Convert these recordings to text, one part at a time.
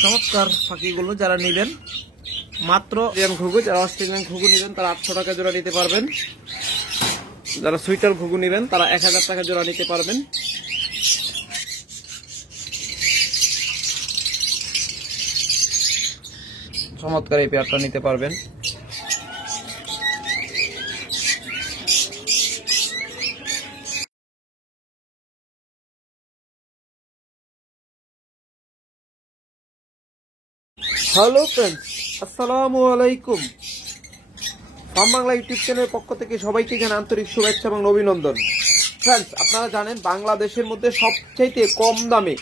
চমৎকার পাখিগুলো যারা নেবেন মাত্র ঘুঘু, যারা অস্ট্রেলিয়ান ঘুঘু নেবেন তারা 800 টাকা জোড়া নিতে পারবেন। যারা সুইটার ঘুঘু নেবেন তারা 1000 টাকা জোড়া নিতে পারবেন। চমৎকার এই পেয়ারটা নিতে পারবেন। হ্যালো ফ্রেন্ডস, আসসালামু আলাইকুম। ফার্ম বাংলা ইউটিউব চ্যানেলের পক্ষ থেকে সবাইকে জানাই আন্তরিক শুভেচ্ছা এবং অভিনন্দন। ফ্রেন্ডস, আপনারা জানেন বাংলাদেশের মধ্যে সবচাইতে কম দামে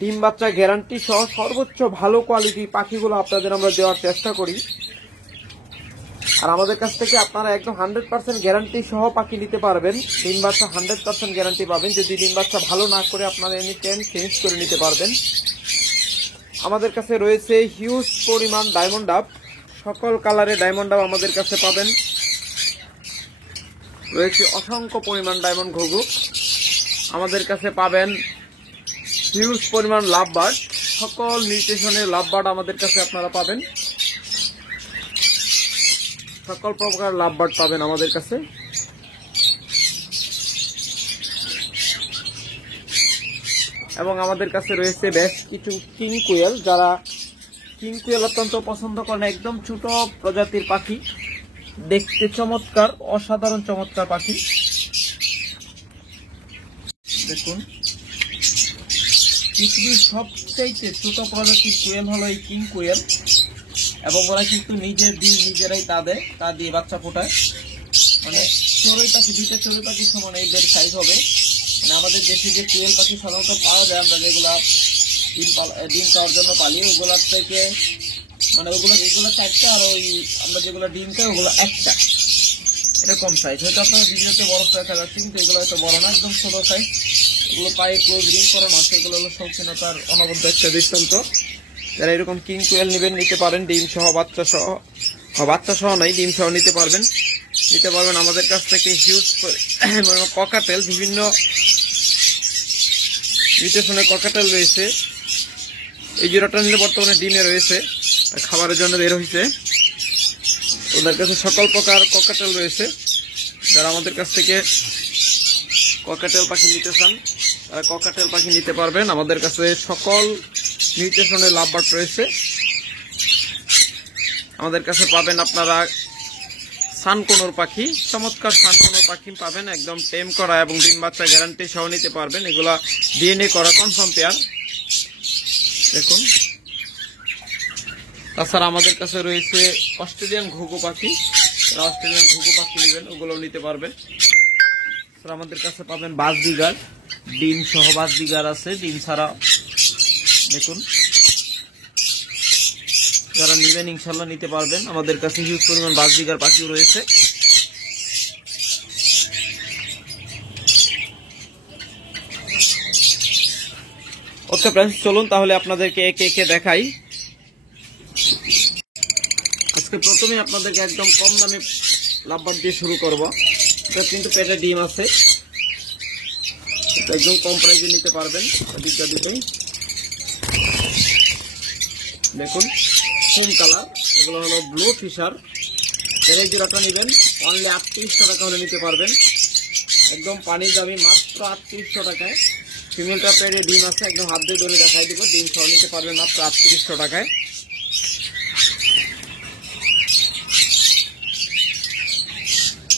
ডিম বাচ্চা গ্যারান্টি সহ সর্বোচ্চ ভালো কোয়ালিটির পাখিগুলো আপনাদের আমরা দেওয়ার চেষ্টা করি। আর আমাদের কাছ থেকে আপনারা একদম 100% গ্যারান্টি সহ পাখি নিতে পারবেন। ডিম বাচ্চা 100% গ্যারান্টি পাবেন। যদি ডিম বাচ্চা ভালো না করে আপনারা এনি টাইম চেঞ্জ করে নিতে পারবেন। আমাদের কাছে রয়েছে হিউজ পরিমাণ ডায়মন্ড ডাব, সকল কালারের ডায়মন্ড ডাব আমাদের কাছে পাবেন। রয়েছে অসংখ্য পরিমাণ ডায়মন্ড ঘুঘু আমাদের কাছে পাবেন। হিউজ পরিমাণ লাভ বার্ড, সকল নিউট্রিশনের লাভ বার্ড আমাদের কাছে আপনারা পাবেন। সকল প্রকার লাভ বার্ড পাবেন আমাদের কাছে। এবং আমাদের কাছে রয়েছে বেশ কিছু কিং কুয়েল, যারা কিং কুয়েল অত্যন্ত পছন্দ করেন। একদম ছোট প্রজাতির পাখি, দেখতে চমৎকার, অসাধারণ চমৎকার পাখি। দেখুন, পৃথিবীর সবচেয়ে ছোট প্রজাতির কুয়েল হলো এই কিং কুয়েল। এবং ওরা কিন্তু নিজের ডিম নিজেরাই তা দিয়ে বাচ্চা ফোটায়। মানে চড়ুই পাখি, দুইটা চড়ুই পাখির সমান এদের সাইজ হবে। মানে আমাদের দেশে যে কুয়েল পাখি সাধারণত পাওয়া যায়, আমরা যেগুলা ডিম পাওয়ার জন্য পালি, ওগুলার থেকে মানে ওগুলো 4টা, আর ওই আমরা যেগুলো ডিম খাই ওগুলো 1টা, এরকম সাইজ। হয়তো আপনার ডিমটা বড় দেখা যাচ্ছে, কিন্তু এগুলো হয়তো বড় না, একদম ছোট সাইজ। এগুলো পায়ে ক্লোজ রিং করা মাছ, এগুলো হলো শৌখিনতার অনবদ্য একটা দৃষ্টান্ত। যারা এরকম কিং কুয়েল নেবেন নিতে পারেন, ডিম সহ বাচ্চা সহ, বাচ্চা সহ নাই, ডিম সহ নিতে পারবেন। আমাদের কাছ থেকে হিউজ ককাটেল, বিভিন্ন মিউটেশনের ককাটেল রয়েছে। এই জোড়াটা নিলে বর্তমানে ডিমে রয়েছে, খাবারের জন্য বের হয়েছে। ওদের কাছে সকল প্রকার ককাটেল রয়েছে। যারা আমাদের কাছ থেকে ককাটেল পাখি নিতে চান তারা ককাটেল পাখি নিতে পারবেন। আমাদের কাছে সকল মিউটেশনের লাভ বার্ড রয়েছে। আমাদের কাছে পাবেন আপনারা সানকোনোর পাখি, চমৎকার সানকোনোর পাখি পাবেন, একদম টেম করা এবং ডিম বাচ্চা গ্যারান্টি সহ নিতে পারবেন। এগুলা ডিএনএ করা কনফার্ম পেয়ার। দেখুন, তাছাড়া আমাদের কাছে রয়েছে অস্ট্রেলিয়ান ঘুঘু পাখি। যারা অস্ট্রেলিয়ান ঘুঘু পাখি নেবেন ওগুলো নিতে পারবেন। আমাদের কাছে পাবেন বাজদিগার, ডিম সহ বাজদিগার আছে, ডিম ছাড়া। দেখুন, যারা নেবেন ইনশাল্লাহ নিতে পারবেন। আমাদের কাছে হিউজ পরিমাণ বাজদিগার পাখিও রয়েছে। ওকে ফ্রেন্ডস, চলুন তাহলে আপনাদেরকে একে একে দেখাই। আজকে প্রথমে আপনাদেরকে একদম কম দামে লাভবাদ দিয়ে শুরু করবো। এটা কিন্তু পেটে ডিম আছে, একদম কম প্রাইসে নিতে পারবেন। দুটোই দেখুন, হোম কালার, এগুলো হলো ব্লু ফিশার। যারা এই জোড়াটা নেবেন অনলি 3800 টাকা হলে নিতে পারবেন। একদম পানির দামি, মাত্র 3800 টাকায়। ফিমেলটা পেটে ডিম আছে, একদম হাত দিয়ে ধরে দেখাই দিব। ডিম সহ নিতে পারবেন মাত্র 3800 টাকায়।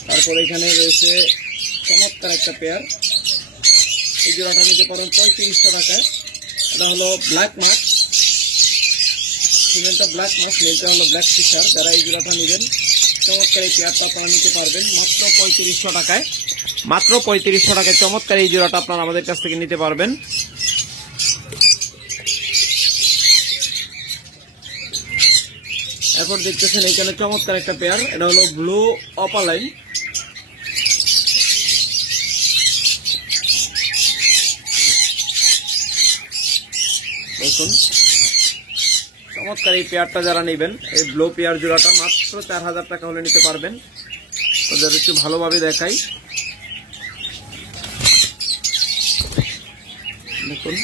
তারপর এখানে রয়েছে চমৎকার একটা পেয়ার। এই জোড়াটা নিতে পারেন 3500 টাকায়। এটা হলো ব্ল্যাক মাস্ক, ফিমেলটা ব্ল্যাক মাস্ক, মেলটা হলো ব্ল্যাক ফিশার। যারা এই জোড়াটা নেবেন চমৎকার এই পেয়ারটা আপনারা নিতে পারবেন মাত্র 3500 টাকায়। মাত্র 3500 টাকায় চমৎকার এই জোড়াটা আপনারা আমাদের কাছ থেকে নিতে পারবেন। এরপর দেখতেছেন এইখানে চমৎকার একটা পেয়ার। এটা হলো ব্লু অপালাইন। দেখুন, চমৎকার এই পেয়ারটা যারা নেবেন, এই ব্লু পেয়ার জোড়াটা মাত্র 4000 টাকা হলে নিতে পারবেন। ওদের একটু ভালোভাবে দেখাই। দেখুন,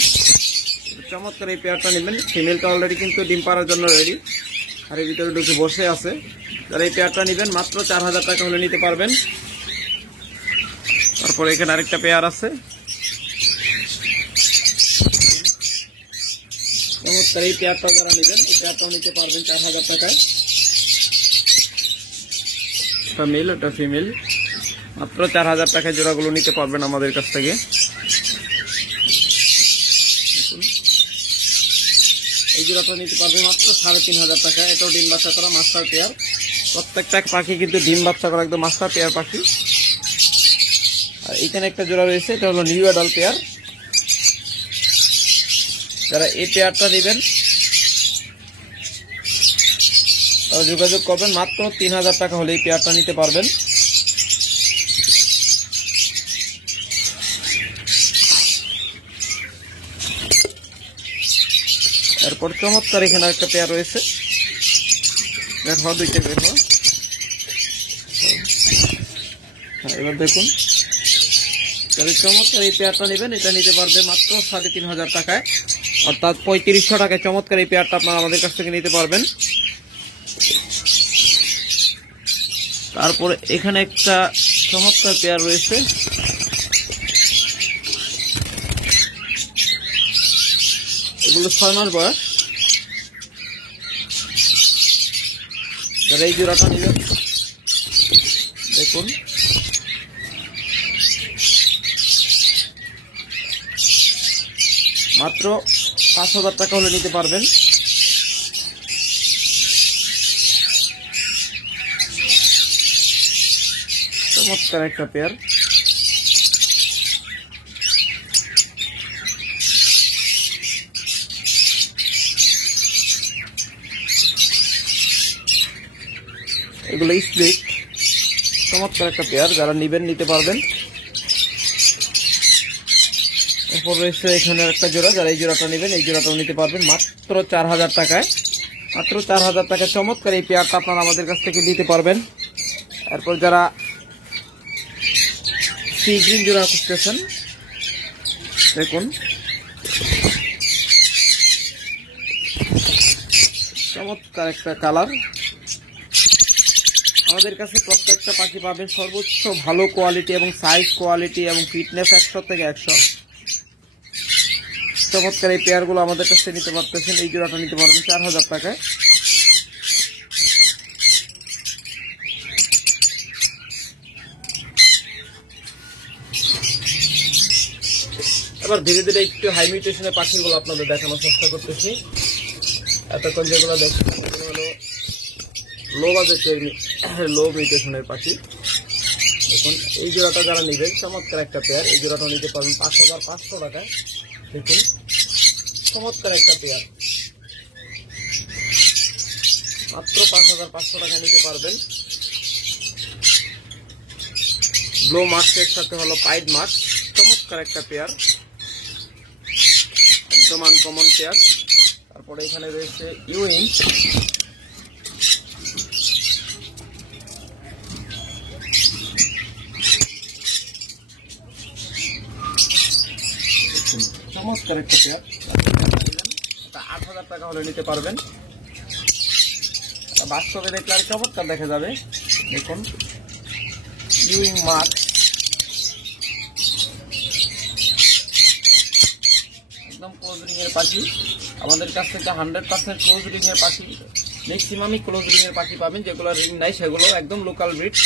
চমৎকার এই পেয়ারটা নেবেন। ফিমেলটা অলরেডি কিন্তু ডিম পাড়ার জন্য রেডি, আর এর ভিতরে ঢুকে বসে আছে। যারা এই পেয়ারটা নেবেন মাত্র 4000 টাকা হলে নিতে পারবেন। তারপরে এখানে আরেকটা পেয়ার আছে, চমৎকার এই পেয়ারটা যারা নেবেন এই পেয়ারটাও নিতে পারবেন 4000 টাকায়। এটা মেল, এটা ফিমেল, মাত্র 4000 টাকায় জোড়াগুলো নিতে পারবেন আমাদের কাছ থেকে। এই জোড়াটা নিতে পারবেন মাত্র 3500 টাকা। এটাও ডিম বাচ্চা করা মাস্টার পেয়ার। প্রত্যেকটা পাখি কিন্তু ডিম বাচ্চা করা একদম মাস্টার পেয়ার পাখি। আর এখানে একটা জোড়া রয়েছে, এটা হলো নিউ অ্যাডাল্ট পেয়ার। যারা এই পেয়ারটা নেবেন তারা যোগাযোগ করবেন, মাত্র 3000 টাকা হলে এই পেয়ারটা নিতে পারবেন। এরপর চমৎকার এখানে একটা পেয়ার রয়েছে, বের হওয়া দুইটা বের হওয়া। এবার দেখুন, যারা চমৎকার এই পেয়ারটা নেবেন এটা নিতে পারবে মাত্র 3500 টাকায়, অর্থাৎ 3500 টাকায় চমৎকার এই পেয়ারটা আপনারা আমাদের কাছ থেকে নিতে পারবেন। তারপরে এখানে একটা চমৎকার পেয়ার রয়েছে, এগুলো 6 মাস বয়স। যারা এই জোড়াটা নেবেন দেখুন, মাত্র 5000 টাকা হলে নিতে পারবেন। চমৎকার একটা পেয়ার। এগুলো স্প্লিট, চমৎকার একটা পেয়ার। যারা নিবেন নিতে পারবেন। এরপর রয়েছে এখানে একটা জোড়া, যারা এই জোড়াটা নেবেন এই জোড়াটাও নিতে পারবেন মাত্র 4000 টাকায়। মাত্র 4000 টাকায় চমৎকার এই পেয়ারটা আপনারা আমাদের কাছ থেকে নিতে পারবেন। এরপর যারা সি গ্রিন জোড়া খুঁজতেছেন দেখুন, চমৎকার একটা কালার। আমাদের কাছে প্রত্যেকটা পাখি পাবেন সর্বোচ্চ ভালো কোয়ালিটি এবং সাইজ কোয়ালিটি এবং ফিটনেস 100 থেকে 100। চমৎকার এই পেয়ারগুলো আমাদের কাছে নিতে পারতেছেন। এই জোড়াটা নিতে পারবেন 4000 টাকায়। এবার ধীরে ধীরে একটু হাই মিউটেশনের পাখিগুলো আপনাদের দেখানোর চেষ্টা করতেছি। এতক্ষণ যেগুলো দেখছেন হলো লো বাজেটের লো মিউটেশনের পাখি। দেখুন এই জোড়াটা যারা নেবেন চমৎকার একটা পেয়ার, এই জোড়াটা নিতে পারবেন 5500 টাকায়। দেখুন চমৎকার একটা পেয়ার, মাত্র 5500 টাকায় নিতে পারবেন। ব্লো মাস্কের সাথে হলো পাইড মাস্ক, চমৎকার একটা পেয়ার, একদম আনকমন পেয়ার। তারপরে এখানে রয়েছে ইউইং, চমৎকার একটা পেয়ার। এটা 8000 টাকা হলে নিতে পারবেন। বাস্তবে দেখলে আর চমৎকার দেখা যাবে। দেখুন ইউইং মাস্ক, একদম ক্লোজ রিং এর পাখি। আমাদের কাছ থেকে 100% ক্লোজ রিং এর পাখি, ম্যাক্সিমামই ক্লোজ রিং এর পাখি পাবেন। যেগুলো রিং নাই সেগুলো একদম লোকাল ব্রিড,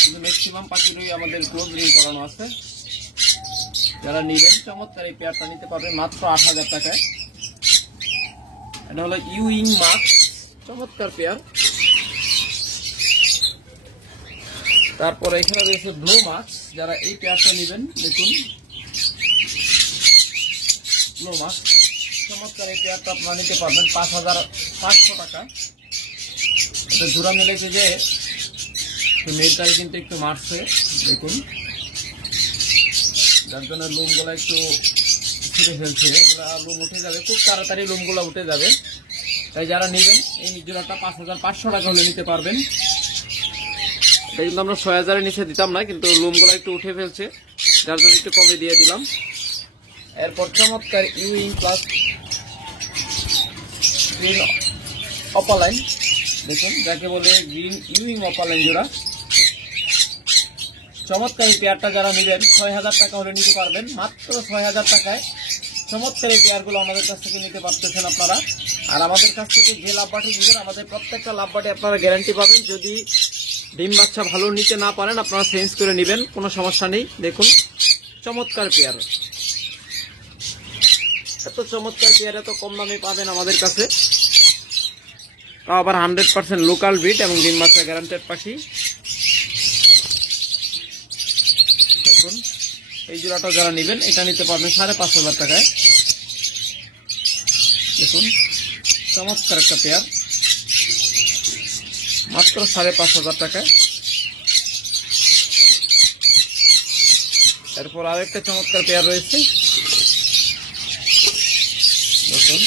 কিন্তু ম্যাক্সিমাম পাখিরই আমাদের ক্লোজ রিং করানো আছে। যারা নিবেন চমৎকার এই পেয়ারটা নিতে পারবেন মাত্র 8000 টাকায়। এটা হলো ইউইং মাস্ক, চমৎকার পেয়ার। তারপরে এখানে রয়েছে ব্লু মাস্ক, যারা এই পেয়ারটা নিবেন দেখুন ব্লু মাস্ক, চমৎকার এই পেয়ারটা আপনারা নিতে পারবেন 5500 টাকা। এটা জোড়া মিলেছে যে মেয়েটাই কিন্তু একটু মারছে দেখুন, যার জন্য লোমগুলা একটু ছিঁড়ে ফেলছে। এগুলা লোম উঠে যাবে, খুব তাড়াতাড়ি লোমগুলা উঠে যাবে। তাই যারা নেবেন এই জোড়াটা 5500 টাকা হলে নিতে পারবেন। এটা কিন্তু আমরা 6000-এর নিচে দিতাম না, কিন্তু লোমগুলা একটু উঠে ফেলছে যার জন্য একটু কমে দিয়ে দিলাম। এরপর চমৎকার ইউইং প্লাস গ্রিন অপালাইন, দেখুন যাকে বলে গ্রিন ইউইং অপালাইন জোড়া। চমৎকার এই পেয়ারটা যারা নেবেন ৬,০০০ টাকা হলে নিতে পারবেন, মাত্র ৬,০০০ টাকায় চমৎকার এই পেয়ারগুলো আমাদের কাছ থেকে নিতে পারতেছেন আপনারা। আর আমাদের কাছ থেকে যে লাভবাটি নেবেন, আমাদের প্রত্যেকটা লাভবাটি আপনারা গ্যারান্টি পাবেন। যদি ডিম বাচ্চা ভালো নিতে না পারেন আপনারা চেঞ্জ করে নেবেন, কোনো সমস্যা নেই। দেখুন চমৎকার পেয়ার, এত চমৎকার পেয়ার এত কম দামে পাবেন আমাদের কাছে, তাও আবার 100% লোকাল ব্রিড এবং ডিম বাচ্চা গ্যারান্টেড পাখি। দেখুন এই জোড়াটা যারা নেবেন এটা নিতে পারবেন 5,500 টাকায়। দেখুন চমৎকার একটা পেয়ার, মাত্র 5,500 টাকায়। এরপর আরেকটা চমৎকার পেয়ার রয়েছে, দেখুন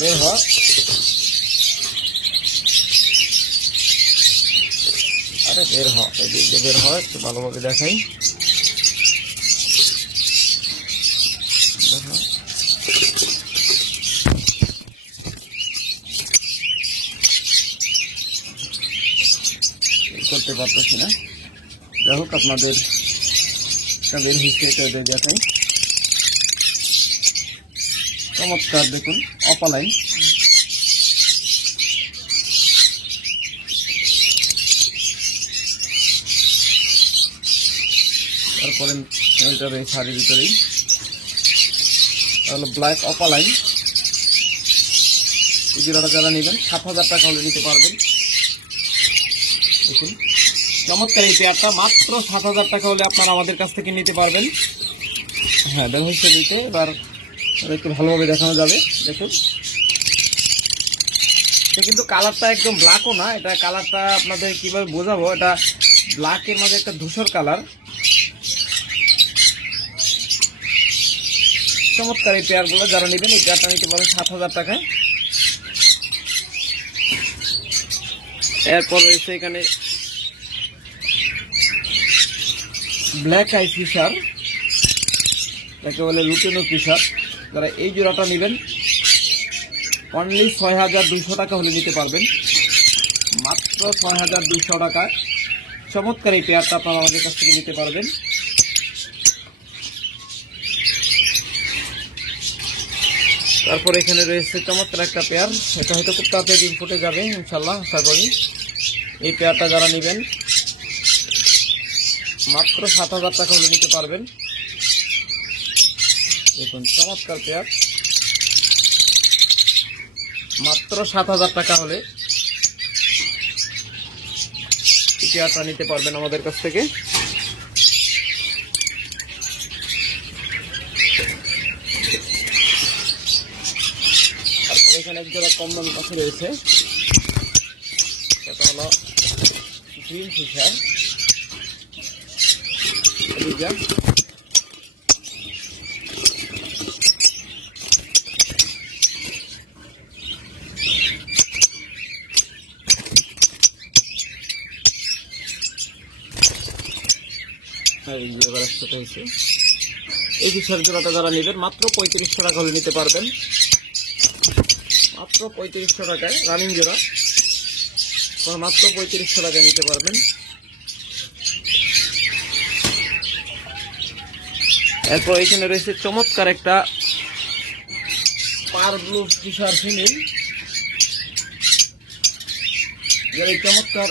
বের হওয়া, আরে বের হওয়া, এদিক দিয়ে বের হয়, একটু ভালোভাবে দেখাই। করতে পারতেছি না, যাই হোক আপনাদের বের হচ্ছে, এটা দেখাই। চমৎকার দেখুন অপালাইন, তারপরে এটার এই শাড়ির ভিতরেই তাহলে ব্ল্যাক অপালাইন। এই জোড়াটা যারা নেবেন 7,000 টাকা হলে নিতে পারবেন। দেখুন চমৎকার এই পেয়ারটা মাত্র 7,000 টাকা হলে আপনারা আমাদের কাছ থেকে নিতে পারবেন। হ্যাঁ দেখা হচ্ছে দিতে, এবার একটু ভালোভাবে দেখানো যাবে। দেখুন এটা কিন্তু কালারটা একদম ব্ল্যাকও না, এটা কালারটা আপনাদের কিভাবে বোঝাবো, এটা ব্ল্যাকের মাঝে একটা ধূসর কালার। চমৎকার এই পেয়ারগুলো যারা নেবেন এই পেয়ারটা নিতে পারেন 7,000 টাকায়। এরপর রয়েছে এখানে ব্ল্যাক আই ফিশার, যাকে বলে লুটেনো ফিশার। যারা এই জোড়াটা নেবেন অনলি 6,200 টাকা হলে নিতে পারবেন, মাত্র 6,200 টাকা। চমৎকার এই পেয়ারটা আপনারা আমাদের কাছ থেকে নিতে পারবেন। তারপর এখানে রয়েছে চমৎকার একটা পেয়ার, এটা হয়তো খুব তাড়াতাড়ি ডিম ফুটে যাবে ইনশাল্লাহ, আশা করি। এই পেয়ারটা যারা নেবেন মাত্র 7,000 টাকা হলে নিতে পারবেন। দেখুন চমৎকার পেয়ার, মাত্র 7,000 টাকা হলে এই পেয়ারটা নিতে পারবেন আমাদের কাছ থেকে। তারপরে এখানে এক জোড়া কম দামি পাখি রয়েছে, এটা হলো গ্রিন ফিশার। এই ফিশার জোড়াটা যারা নেবেন মাত্র 3500 টাকা হলে নিতে পারবেন, মাত্র 3500 টাকায় রানিং জোড়া, মাত্র 3500 টাকায় নিতে পারবেন। এরপর এখানে রয়েছে চমৎকার একটা পার ব্লু ফিশার ফিমেল, যারা এই চমৎকার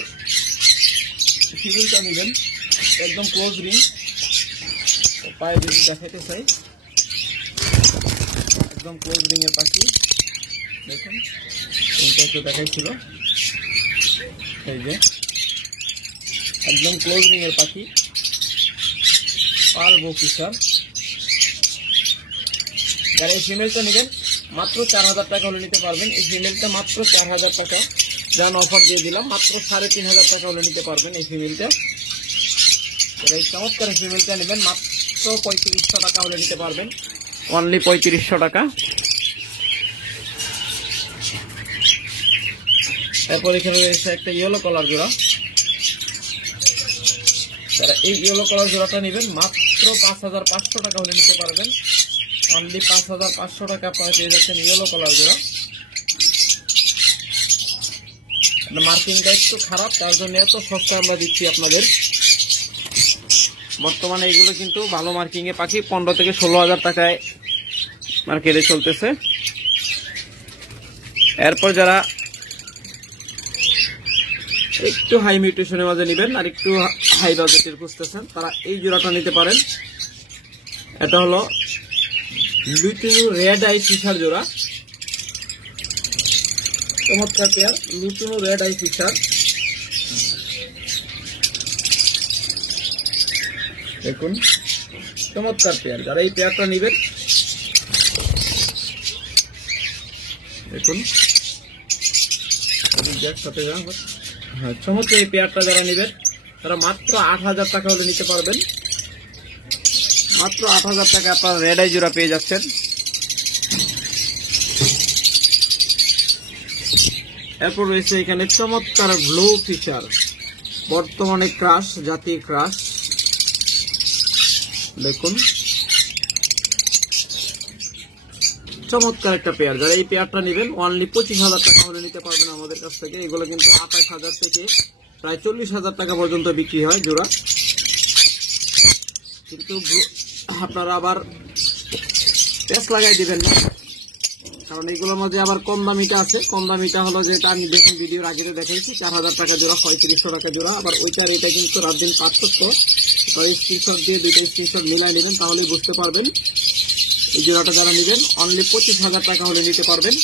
ফিমেলটা নেবেন একদম ক্লোজ রিং, পায়ে যদি দেখাইতে চাই একদম ক্লোজ রিং এর পাখি। দেখুন এটা একটু দেখাইছিল, এই যে একদম ক্লোজ রিং এর পাখি, পার ব্লু ফিশার। যারা এই ফিমেলটা নেবেন মাত্র 4,000 টাকা হলে নিতে পারবেন। এই ফিমেলটা মাত্র 4,000 টাকা, যান অফার দিয়ে দিলাম, মাত্র 3,500 টাকা হলে নিতে পারবেন এই ফিমেলটা। এই চমৎকার ফিমেলটা নেবেন মাত্র 3500 টাকা হলে নিতে পারবেন, অনলি 3500 টাকা। এরপর এখানে রয়েছে একটা ইয়েলো কালার জোড়া, যারা এই ইয়েলো কালার জোড়াটা নেবেন মাত্র 5500 টাকা হলে নিতে পারবেন। অনলি 5500 টাকা আপনারা পেয়ে যাচ্ছেন ইয়েলো কালার জোড়া। মার্কিংটা একটু খারাপ, তার জন্য এত সস্তা আমরা দিচ্ছি আপনাদের। বর্তমানে এগুলো কিন্তু ভালো মার্কিং এ পাখি 15 থেকে 16,000 টাকায় মার্কেটে চলতেছে। এরপর যারা একটু হাই মিউটেশনের মাঝে নেবেন আর একটু হাই বাজেটের খুঁজতেছেন তারা এই জোড়াটা নিতে পারেন। এটা হলো লুটিনো রেড আই ফিশার জোড়া, চমৎকার pair lutino red eye Fischer. দেখুন চমৎকার পেয়ার, যারা এই পেয়ারটা নেবেন দেখুন হ্যাঁ চমৎকার এই পেয়ারটা যারা নেবেন তারা মাত্র 8000 টাকা হলে নিতে পারবেন। মাত্র 8000 টাকা আপনারা রেড আই জোড়া পেয়ে যাচ্ছেন। এরপর রয়েছে এখানে চমৎকার ব্লু ফিশার, বর্তমানে ক্রাশ জাতীয় ক্রাশ। দেখুন চমৎকার একটা পেয়ার, যারা এই পেয়ারটা নেবেন অনলি 25,000 টাকা হলে নিতে পারবেন আমাদের কাছ থেকে। এগুলো কিন্তু 28,000 থেকে প্রায় 40,000 টাকা পর্যন্ত বিক্রি হয় জোড়া। কিন্তু আপনারা আবার প্যাচ লাগাই দিবেন না, কারণ এগুলোর মধ্যে আবার কম দামিটা আছে। কম দামিটা হলো যেটা আমি দেখুন ভিডিওর আগে দেখাইছি 4000 টাকা জোড়া, 3500 টাকা জোড়া। আবার ওইটার এটা কিন্তু রাত দিন পার্থক্য, স্ক্রিনশট দিয়ে দুইটা স্ক্রিনশট মিলাই নেবেন তাহলেই বুঝতে পারবেন। এই জোড়াটা যারা নেবেন অনলি 25,000 টাকা হলে নিতে পারবেন।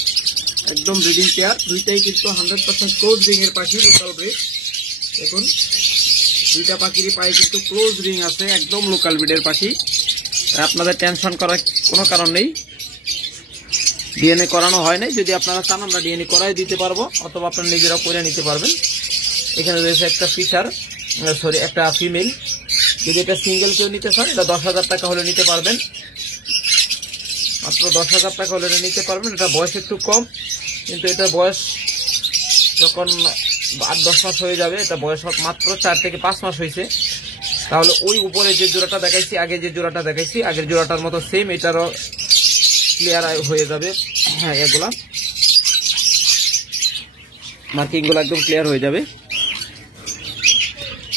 একদম ব্রিডিং পেয়ার, দুইটাই কিন্তু 100% ক্লোজ রিং এর পাখি, লোকাল ব্রিড। দেখুন দুইটা পাখিরই পায়ে কিন্তু ক্লোজ রিং আছে, একদম লোকাল ব্রিডের পাখি। আপনাদের টেনশন করার কোনো কারণ নেই, ডিএনএ করানো হয় নাই। যদি আপনারা চান আমরা ডিএনএ করাই দিতে পারবো, অথবা আপনারা নিজেরা করে নিতে পারবেন। এখানে রয়েছে একটা ফিশার, সরি একটা ফিমেল। যদি এটা সিঙ্গেল কেউ নিতে চান এটা 10,000 টাকা হলে নিতে পারবেন। মাত্র 10,000 টাকা হলে নিতে পারবেন। এটা বয়স একটু কম, কিন্তু এটা বয়স যখন 8-10 মাস হয়ে যাবে, এটা বয়স মাত্র 4 থেকে 5 মাস হয়েছে, তাহলে ওই উপরে যে জোড়াটা দেখাইছি, আগে যে জোড়াটা দেখাইছি আগের জোড়াটার মতো সেম এটারও ক্লিয়ার হয়ে যাবে। হ্যাঁ এগুলা মার্কিং গুলো একদম ক্লিয়ার হয়ে যাবে।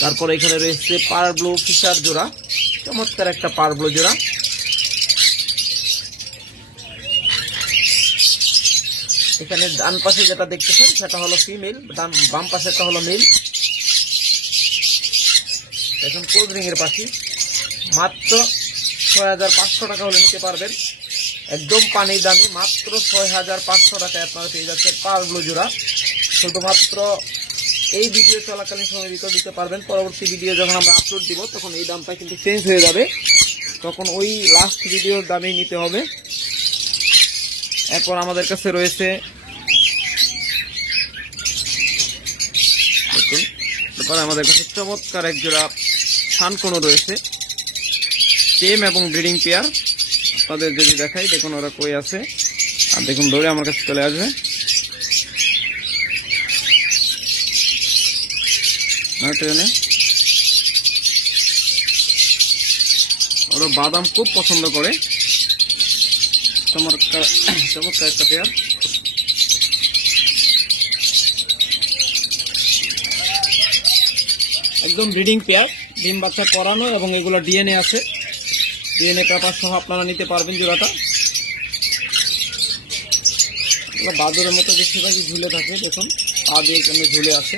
তারপর এখানে রয়েছে পার ব্লু ফিশার জোড়া, চমৎকার একটা পার ব্লু জোড়া। এখানে ডান পাশে যেটা দেখতেছেন সেটা হলো ফিমেল, বাম পাশেটা হলো মেল। এখন কোল্ড রিং এর পাখি, মাত্র 6500 টাকা হলে নিতে পারবেন। একদম পানির দামে মাত্র 6500 টাকায় আপনারা পেয়ে যাচ্ছেন পার ব্লু জোড়া। শুধুমাত্র এই ভিডিও চলাকালীন সময় দিতে পারবেন। পরবর্তী ভিডিও যখন আমরা আপলোড দিব তখন এই দামটা কিন্তু চেঞ্জ হয়ে যাবে, তখন ওই লাস্ট ভিডিওর দামেই নিতে হবে। এরপর আমাদের কাছে রয়েছে দেখুন, তারপর আমাদের কাছে চমৎকার এক জোড়া সানকোনো রয়েছে, টেম এবং ব্রিডিং পেয়ার। আপনাদের যদি দেখাই দেখুন ওরা কই আছে, আর দেখুন দৌড়ে আমার কাছে চলে আসবে। ওরা বাদাম খুব পছন্দ করে, চমৎকার একটা পেয়ার। একদম ব্রিডিং পেয়ার, ডিম বাচ্চা করানো এবং এগুলো ডিএনএ আছে, ডিএনএ পেপার সহ আপনারা নিতে পারবেন জোড়াটা। বাদুরের মতো বেশিরভাগ ঝুলে থাকে, দেখুন পা দিয়ে এখানে ঝুলে আছে।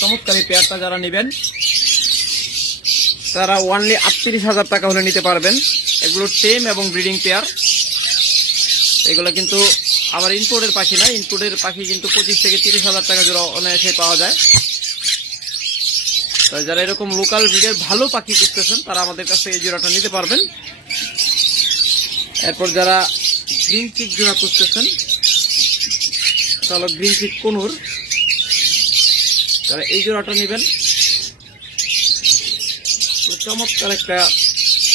চমৎকার এই পেয়ারটা যারা নেবেন তারা অনলি 38,000 টাকা হলে নিতে পারবেন। এগুলো টেম এবং ব্রিডিং পেয়ার। এগুলো কিন্তু আবার ইনপোর্টের পাখি না, ইনপোর্টের পাখি কিন্তু 25 থেকে 30,000 টাকা জোড়া অনায়াসে পাওয়া যায়। যারা এরকম লোকাল ব্রিডের ভালো পাখি খুঁজতেছেন তারা আমাদের কাছে এই জোড়াটা নিতে পারবেন। এরপর যারা গ্রিন চিক জোড়া খুঁজতেছেন, তাহলে গ্রিন চিক কোনুর, যারা এই জোড়াটা নেবেন, চমৎকার একটা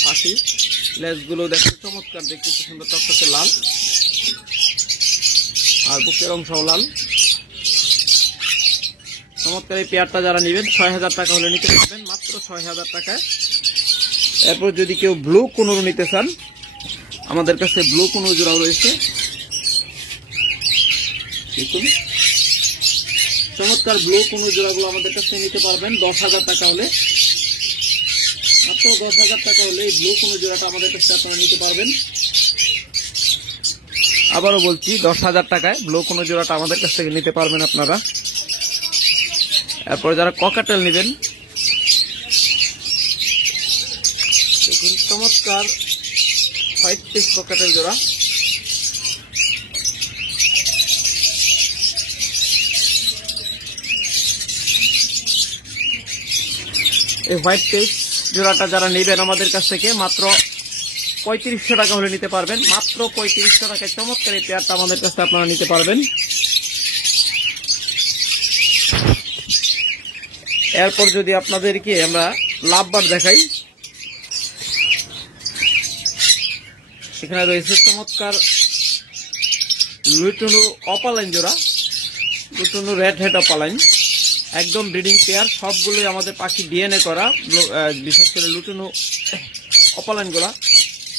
পাখি, লেজগুলো দেখতে চমৎকার, দেখতে কি সুন্দর টকটকে লাল, আর বুকের অংশও লাল। চমৎকার এই পেয়ারটা যারা নেবেন ৬,০০০ টাকা হলে নিতে পারবেন, মাত্র ৬,০০০ টাকায়। এরপর যদি কেউ ব্লু কুনুর নিতে চান, আমাদের কাছে ব্লু কুনুর জোড়াও রয়েছে। দেখুন চমৎকার ব্লু কুনুর জোড়াগুলো আমাদের কাছে নিতে পারবেন ১০,০০০ টাকা হলে, মাত্র ১০,০০০ টাকা হলে এই ব্লু কুনুর জোড়াটা আমাদের কাছে আপনারা নিতে পারবেন। আবারও বলছি ১০,০০০ টাকায় ব্লু কুনুর জোড়াটা আমাদের কাছ থেকে নিতে পারবেন আপনারা। এরপর যারা ককাটেল নেবেন, দেখুন চমৎকার হোয়াইট পিস ককাটেল জোড়া। এই হোয়াইট পিস জোড়াটা যারা নেবেন আমাদের কাছ থেকে মাত্র ৩৫০০ টাকা হলে নিতে পারবেন, মাত্র ৩৫০০ টাকায় চমৎকার এই পেয়ারটা আমাদের কাছে আপনারা নিতে পারবেন। এরপর যদি আপনাদেরকে আমরা লাভবার্ড দেখাই, সেখানে রয়েছে চমৎকার লুটুনু অপালাইন জোড়া, লুটুনু রেড হেড অপালাইন, একদম ব্রিডিং পেয়ার। সবগুলোই আমাদের পাখি ডিএনএ করা, বিশেষ করে লুটুনু অপালাইন গুলা,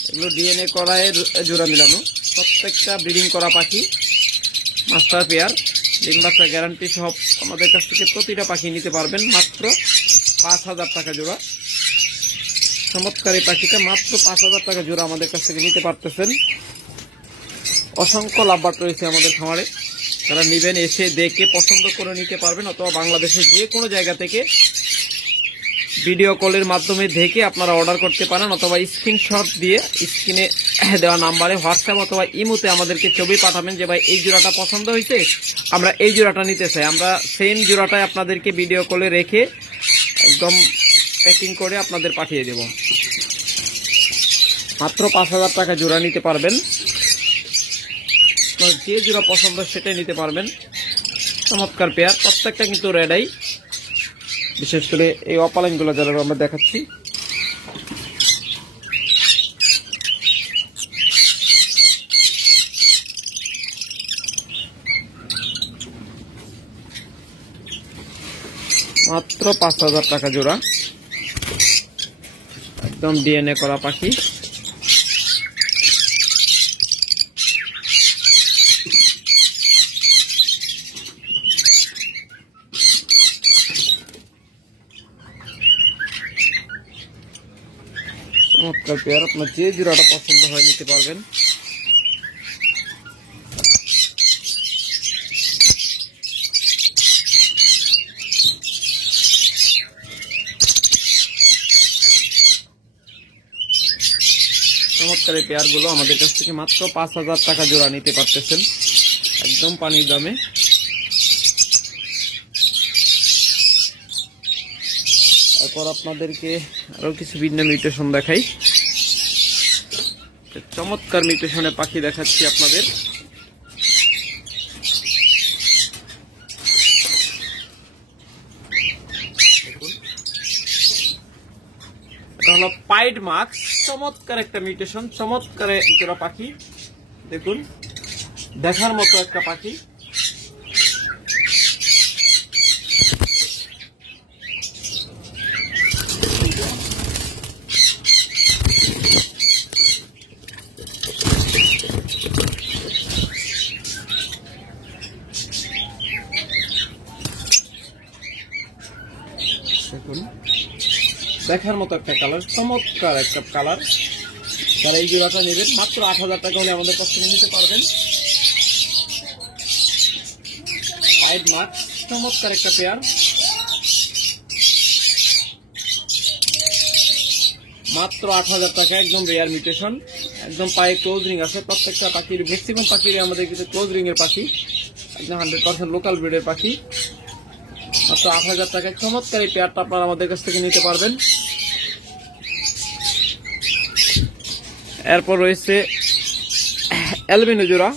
এগুলো ডিএনএ করায় জোড়া মিলানো, প্রত্যেকটা ব্রিডিং করা পাখি, মাস্টার পেয়ার, ডিম বাচ্চা গ্যারান্টি সব। আমাদের কাছ থেকে প্রতিটা পাখি নিতে পারবেন মাত্র ৫,০০০ টাকা জোড়া। চমৎকার এই পাখিটা মাত্র ৫,০০০ টাকা জোড়া আমাদের কাছ থেকে নিতে পারতেছেন। অসংখ্য লাভবার্ড রয়েছে আমাদের খামারে, যারা নেবেন এসে দেখে পছন্দ করে নিতে পারবেন, অথবা বাংলাদেশের যে কোনো জায়গা থেকে ভিডিও কলের মাধ্যমে দেখে আপনারা অর্ডার করতে পারেন, অথবা স্ক্রিনশট দিয়ে স্ক্রিনে দেওয়া নাম্বারে হোয়াটসঅ্যাপ অথবা ইমোতে আমাদেরকে ছবি পাঠাবেন যে ভাই এই জোড়াটা পছন্দ হয়েছে, আমরা এই জোড়াটা নিতে চাই। আমরা সেম জোড়াটাই আপনাদেরকে ভিডিও কলে রেখে একদম প্যাকিং করে আপনাদের পাঠিয়ে দেব। মাত্র ৫,০০০ টাকা জোড়া নিতে পারবেন, যে জোড়া পছন্দ সেটাই নিতে পারবেন। চমৎকার পেয়ার, প্রত্যেকটা কিন্তু রেড আই, বিশেষ করে এই অপালাইন গুলো যারা আমরা দেখাচ্ছি। মাত্র ৫,০০০ টাকা জোড়া, একদম ডিএনএ করা পাখি। চমৎকার পেয়ার, আপনার যে জোড়াটা পছন্দ হয় নিতে পারবেন। চমৎকার এই পেয়ার গুলো আমাদের কাছ থেকে মাত্র ৫,০০০ টাকা জোড়া নিতে পারতেছেন, একদম পানির দামে। তারপর আপনাদেরকে আরো কিছু ভিন্ন মিউটেশন দেখাই। চমৎকার মিউটেশনের পাখি দেখাচ্ছি আপনাদের। এটা হলো পাইড মাক্স, চমৎকার একটা মিউটেশন, চমৎকার একটা পাখি। দেখুন দেখার মতো একটা পাখি। দেখুন দেখার মতো একটা কালার, চমৎকার একটা কালার। যারা এই জোড়াটা নেবেন মাত্র ৮,০০০ টাকা হলে আমাদের কাছ থেকে নিতে পারবেন। পাইড মাক্স, চমৎকার একটা পেয়ার, মাত্র ৮,০০০ টাকা, একদম রেয়ার মিউটেশন, একদম পায়ে ক্লোজ রিং আছে। প্রত্যেকটা পাখির, ম্যাক্সিমাম পাখির আমাদের কিন্তু ক্লোজ রিং এর পাখি, একদম 100% লোকাল ব্রিডের পাখি। মাত্র ৮,০০০ টাকায় চমৎকার এই পেয়ারটা আপনারা আমাদের কাছ থেকে নিতে পারবেন। এরপর রয়েছে অ্যালবিনো জোড়া,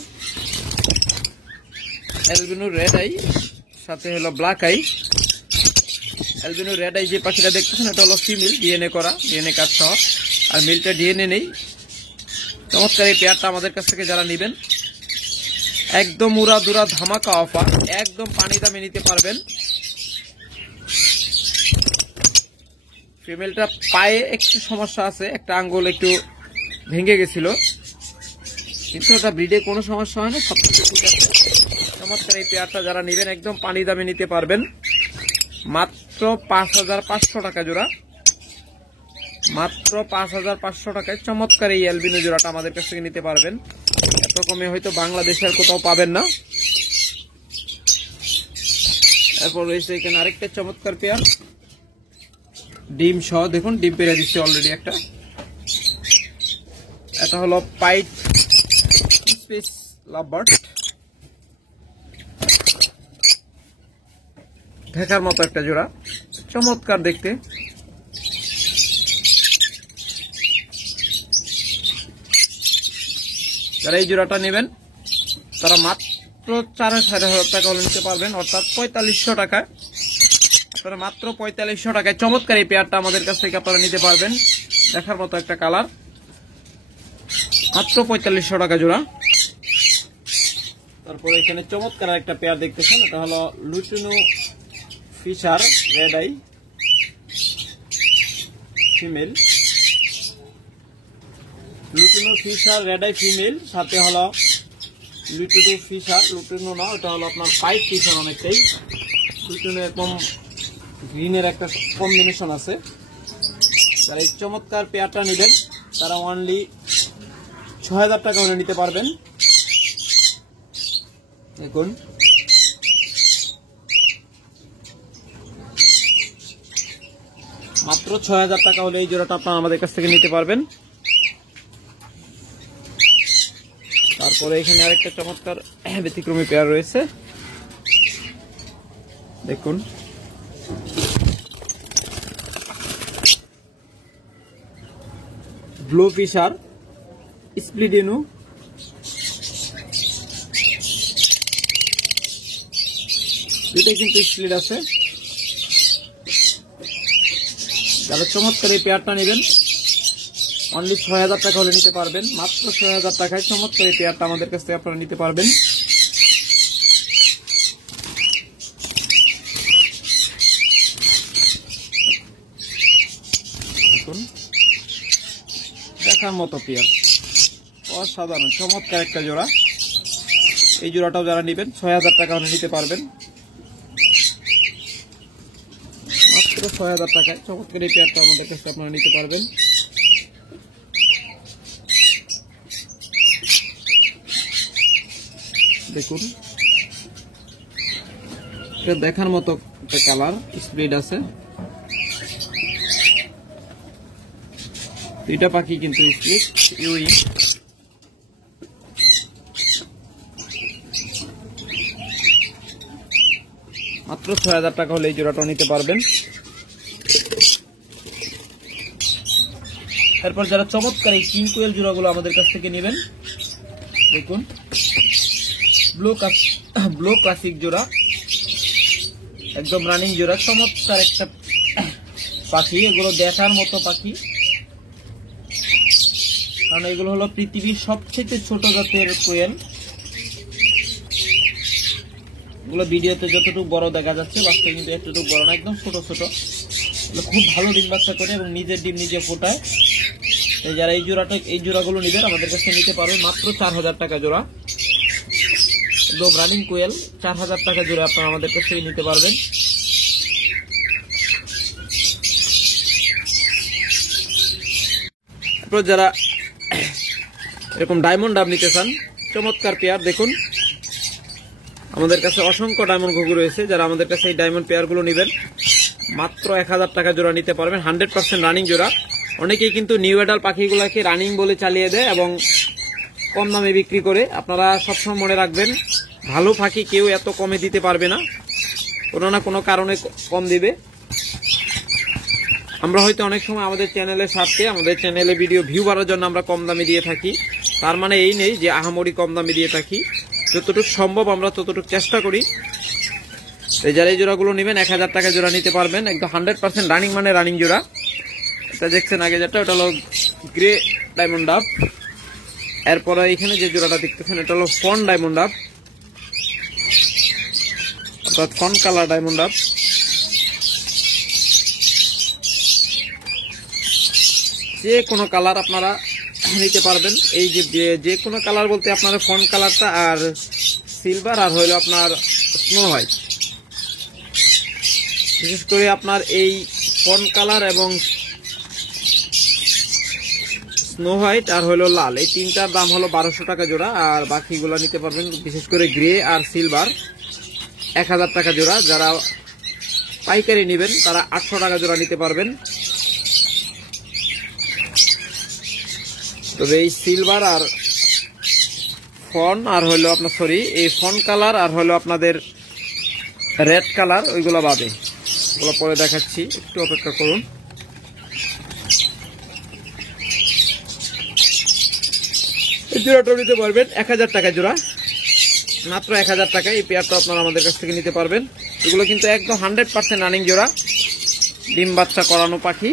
অ্যালবিনো রেড আই, সাথে হলো black eye. Albino red eye যে পাখিটা দেখতেছেন এটা হলো ফিমেল, ডিএনএ করা, ডিএনএ কার্ড সহ, আর মেলটা ডিএনএ নেই। চমৎকার এই পেয়ারটা আমাদের কাছ থেকে যারা নেবেন একদম উড়া দুরা ধামাকা অফার, একদম পানি দামে নিতে পারবেন। ফিমেলটা পায়ে একটু সমস্যা আছে, একটা আঙ্গুল একটু ভেঙে গেছিল, কিন্তু ওটা ব্রিডে কোনো সমস্যা হয় না, সবকিছু ঠিক আছে। চমৎকার এই পেয়ারটা যারা নেবেন একদম পানি দামে নিতে পারবেন, মাত্র 5500 টাকা জোড়া, মাত্র 5500 টাকায় চমৎকার এই অ্যালবিনো জোড়াটা আমাদের কাছ থেকে নিতে পারবেন। এত কমে হয়তো বাংলাদেশে আর কোথাও পাবেন না। এরপর রয়েছে এখানে আরেকটা চমৎকার পেয়ার, ডিম সহ, দেখুন ডিম পেরে দিচ্ছে অলরেডি একটা। এটা হলো পাইট স্পেস লাভবার্ড, দেখার মতো একটা জোড়া, চমৎকার দেখতে। যারা এই জোড়াটা নেবেন তারা মাত্র 4500 টাকা হলে নিতে পারবেন, অর্থাৎ 4500 টাকায়। আপনারা মাত্র 4500 টাকায় চমৎকার এই পেয়ারটা আমাদের কাছ থেকে আপনারা নিতে পারবেন, দেখার মতো একটা কালার, মাত্র 4500 টাকা জোড়া। তারপরে এখানে চমৎকার একটা পেয়ার দেখতেছেন, এটা হলো lutino Fischer red eye female, lutino Fischer red eye female, সাথে হলো লুটিনো ফিশার, লুটিনো না, এটা হলো আপনার পাইট ফিশার, অনেকটাই লুটিনো এরকম গ্রিনের একটা কম্বিনেশন আছে। যারা এই চমৎকার পেয়ারটা নেবেন তারা অনলি 6000 টাকা হলে নিতে পারবেন। দেখুন মাত্র 6000 টাকা হলে এই জোড়াটা আপনারা আমাদের কাছ থেকে নিতে পারবেন। তারপরে এখানে আরেকটা চমৎকার ব্যতিক্রমী পেয়ার রয়েছে, দেখুন ব্লু ফিশার স্প্লিডেনু, দুটোই কিন্তু স্প্লিড আছে। যারা চমৎকার এই পেয়ারটা নেবেন অনলি 6000 টাকা হলে নিতে পারবেন, মাত্র 6000 টাকায় চমৎকার এই পেয়ারটা আমাদের কাছ থেকে আপনারা নিতে পারবেন। দেখার মতো পেয়ার, অসাধারণ চমৎকার একটা জোড়া। এই জোড়াটাও যারা নেবেন 6000 টাকা হলে নিতে পারবেন, মাত্র 6000 টাকায় চমৎকার এই পেয়ারটা আমাদের কাছে আপনারা নিতে পারবেন। দেখুন এটা দেখার মতো একটা কালার, স্প্লিড আছে, দুইটা পাখি কিন্তু স্প্লিড ইউই। মাত্র 6000 টাকা হলে এই জোড়াটা নিতে পারবেন। তারপর যারা চমৎকার এই কিং কোয়েল জোড়াগুলো আমাদের কাছ থেকে নেবেন, দেখুন ব্লু ক্লাসিক জোড়া, একদম রানিং জোড়া, চমৎকার একটা পাখি, এগুলো দেখার মতো পাখি, কারণ এগুলো হলো পৃথিবীর সবচেয়ে ছোট জাতের কোয়েল। এগুলো ভিডিওতে যতটুকু বড় দেখা যাচ্ছে বাস্তবে কিন্তু এতটুকু বড় না, একদম ছোট ছোট, খুব ভালো ডিম বাচ্চা করে এবং নিজের ডিম নিজে ফোটায়। যারা এই জোড়াগুলো নেবেন আমাদের কাছে নিতে পারবেন মাত্র 4000 টাকা জোড়া, একদম রানিং কোয়েল, 4000 টাকা জোড়া আপনারা আমাদের কাছে নিতে পারবেন। তারপর যারা এরকম ডায়মন্ড ডাব নিতে চান, চমৎকার পেয়ার, দেখুন আমাদের কাছে অসংখ্য ডায়মন্ড ঘুঘু রয়েছে। যারা আমাদের কাছে এই ডায়মন্ড পেয়ারগুলো নেবেন মাত্র 1000 টাকা জোড়া নিতে পারবেন, 100% রানিং জোড়া। অনেকেই কিন্তু নিউ এডাল পাখিগুলোকে রানিং বলে চালিয়ে দেয় এবং কম দামে বিক্রি করে। আপনারা সবসময় মনে রাখবেন ভালো পাখি কেউ এত কমে দিতে পারবে না, কোনো না কোনো কারণে কম দিবে। আমরা হয়তো অনেক সময় আমাদের চ্যানেলের স্বার্থে, আমাদের চ্যানেলে ভিডিও ভিউ বাড়ার জন্য আমরা কম দামে দিয়ে থাকি, তার মানে এই নেই যে আহামরি কম দামে দিয়ে থাকি। যতটুকু সম্ভব আমরা ততটুকু চেষ্টা করি। যারা এই জোড়াগুলো নেবেন 1000 টাকা জোড়া নিতে পারবেন, একদম 100% রানিং, মানে রানিং জোড়া। এটা দেখছেন আগে যেটা, ওটা হলো গ্রে ডায়মন্ড ডাব, এরপরে এখানে যে জোড়াটা দেখতেছেন এটা হলো ফন ডায়মন্ড আপ, অর্থাৎ ফন কালার ডায়মন্ড আপ। যে কোনো কালার আপনারা নিতে পারবেন। এই যে কোনো কালার বলতে আপনারা ফন কালারটা আর সিলভার আর হইলো আপনার স্নো হোয়াইট। বিশেষ করে আপনার এই ফন কালার এবং স্নো হোয়াইট আর হলো লাল, এই তিনটার দাম হলো 1200 টাকা জোড়া। আর বাকিগুলো নিতে পারবেন বিশেষ করে গ্রে আর সিলভার 1000 টাকা জোড়া। যারা পাইকারি নেবেন তারা 800 টাকা জোড়া নিতে পারবেন। তবে এই সিলভার আর ফন আর হলো আপনার এই ফন কালার আর হলো আপনাদের রেড কালার ওইগুলো বাদে, ওগুলো পরে দেখাচ্ছি, একটু অপেক্ষা করুন। এই জোড়াটা নিতে পারবেন 1000 টাকা জোড়া, মাত্র 1000 টাকা। এই পেয়ারটা আপনারা আমাদের কাছ থেকে নিতে পারবেন। এগুলো কিন্তু একদম 100% রানিং জোড়া, ডিম বাচ্চা করানো পাখি।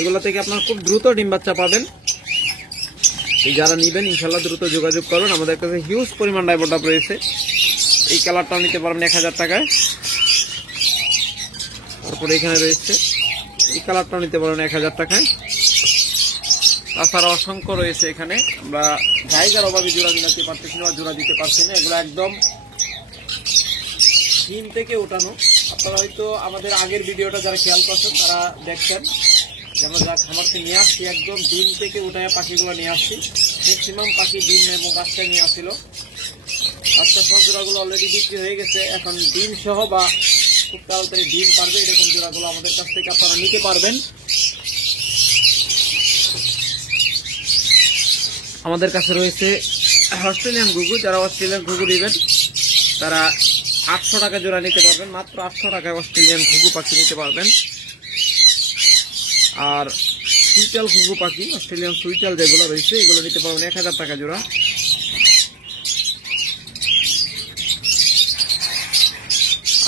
এগুলো থেকে আপনার খুব দ্রুত ডিম বাচ্চা পাবেন। যারা নিবেন ইনশাল্লাহ দ্রুত যোগাযোগ করুন। আমাদের কাছে হিউজ পরিমাণ ডায়মন্ড আপ রয়েছে। এই কালারটাও নিতে পারবেন 1000 টাকায়। তারপরে এখানে রয়েছে এই কালারটাও নিতে পারবেন 1000 টাকায়। তাছাড়া অসংখ্য রয়েছে এখানে। আমরা জায়গার অভাবে জোড়া দিতে পারতেছি না, জোড়া দিতে পারছি না। এগুলো একদম ডিম থেকে ওঠানো। আপনারা হয়তো আমাদের আগের ভিডিওটা যারা খেয়াল করছেন তারা দেখছেন যে আমরা যা খামারকে নিয়ে আসছি একদম ডিম থেকে উঠায় পাখিগুলো নিয়ে আসছি। ম্যাক্সিমাম পাখি ডিম এবং বাচ্চায় নিয়ে আসছিল। বাচ্চা সহ জোড়াগুলো অলরেডি বিক্রি হয়ে গেছে। এখন ডিম সহ বা খুব তাড়াতাড়ি ডিম পারবে এরকম জোড়াগুলো আমাদের কাছ থেকে আপনারা নিতে পারবেন। আমাদের কাছে রয়েছে অস্ট্রেলিয়ান ঘুঘু। যারা অস্ট্রেলিয়ান ঘুঘু নেবেন তারা 800 টাকা জোড়া নিতে পারবেন। মাত্র 800 টাকায় অস্ট্রেলিয়ান ঘুঘু পাখি নিতে পারবেন। আর সুইটাল ঘুঘু পাখি, অস্ট্রেলিয়ান সুইটাল যেগুলো রয়েছে এগুলো নিতে পারবেন 1000 টাকা জোড়া।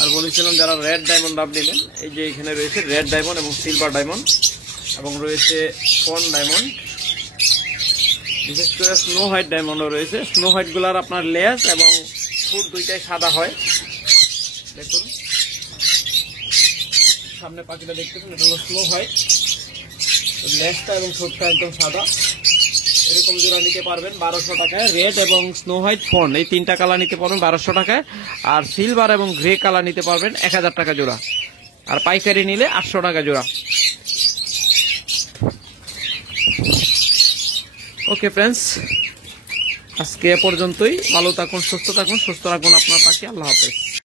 আর বলেছিলাম যারা রেড ডায়মন্ড আপ নেবেন, এই যে এখানে রয়েছে রেড ডায়মন্ড এবং সিলভার ডায়মন্ড এবং রয়েছে ফন ডায়মন্ড, বিশেষ করে স্নো হোয়াইট ডায়মন্ডও রয়েছে। স্নো হোয়াইট গুলার আপনার লেজ এবং ফুট দুইটাই সাদা হয়। দেখুন সামনে পাখিটা দেখতেছেন, এটা হলো স্নো হোয়াইট, লেজটা এবং ঠোঁটটা একদম সাদা। এরকম জোড়া নিতে পারবেন 1200 টাকায়। রেড এবং স্নো হোয়াইট ফন এই তিনটা কালার নিতে পারবেন 1200 টাকায়। আর সিলভার এবং গ্রে কালার নিতে পারবেন 1000 টাকা জোড়া। আর পাইকারি নিলে 800 টাকা জোড়া। ওকে ফ্রেন্ডস, আজকে এ পর্যন্তই। ভালো থাকুন, সুস্থ থাকুন, সুস্থ রাখুন আপনার পাখি। আল্লাহ হাফেজ।